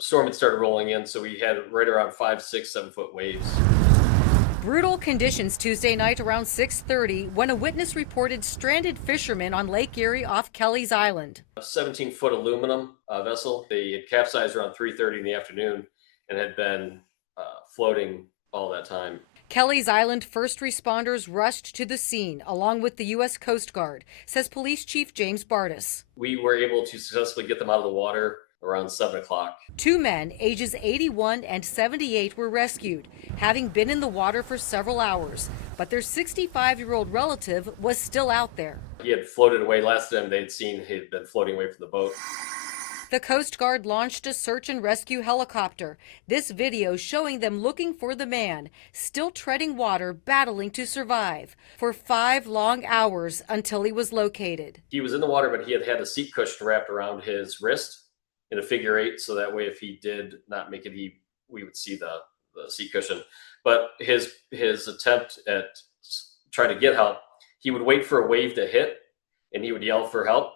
storm had started rolling in, so we had right around 5, 6, 7 foot waves. Brutal conditions Tuesday night around 6:30 when a witness reported stranded fishermen on Lake Erie off Kelly's Island. A 17-foot aluminum vessel. They had capsized around 3:30 in the afternoon and had been floating all that time. Kelly's Island first responders rushed to the scene along with the U.S. Coast Guard, says Police Chief James Bardis. We were able to successfully get them out of the water around 7 o'clock. Two men, ages 81 and 78, were rescued, having been in the water for several hours, but their 65-year-old relative was still out there. He had floated away. Last time they'd seen, he'd been floating away from the boat. The Coast Guard launched a search and rescue helicopter. This video showing them looking for the man, still treading water, battling to survive for 5 long hours until he was located. He was in the water, but he had had a seat cushion wrapped around his wrist in a figure 8, so that way if he did not make it, we would see the seat cushion. But his attempt at trying to get help, he would wait for a wave to hit, and he would yell for help.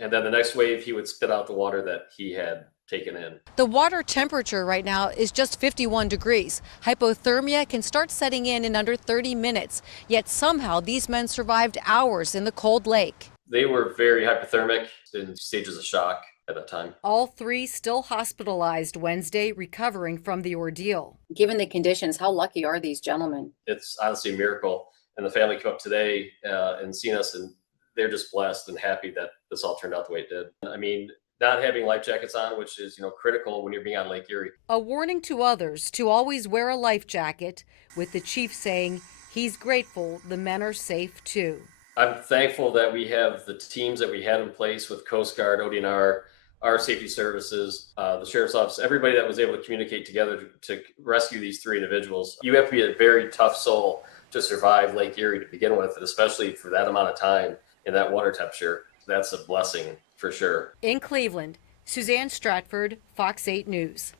And then the next wave, he would spit out the water that he had taken in. The water temperature right now is just 51 degrees. Hypothermia can start setting in under 30 minutes. Yet somehow these men survived hours in the cold lake. They were very hypothermic, in stages of shock at that time. All 3 still hospitalized Wednesday, recovering from the ordeal. Given the conditions, how lucky are these gentlemen? It's honestly a miracle. And the family came up today and seen us, and they're just blessed and happy that this all turned out the way it did. I mean, not having life jackets on, which is, critical when you're being on Lake Erie. A warning to others to always wear a life jacket, with the chief saying he's grateful the men are safe too. I'm thankful that we have the teams that we had in place with Coast Guard, ODNR, our safety services, the sheriff's office, everybody that was able to communicate together to rescue these 3 individuals. You have to be a very tough soul to survive Lake Erie to begin with, and especially for that amount of time in that water temperature. That's a blessing for sure. In Cleveland, Suzanne Stratford, Fox 8 News.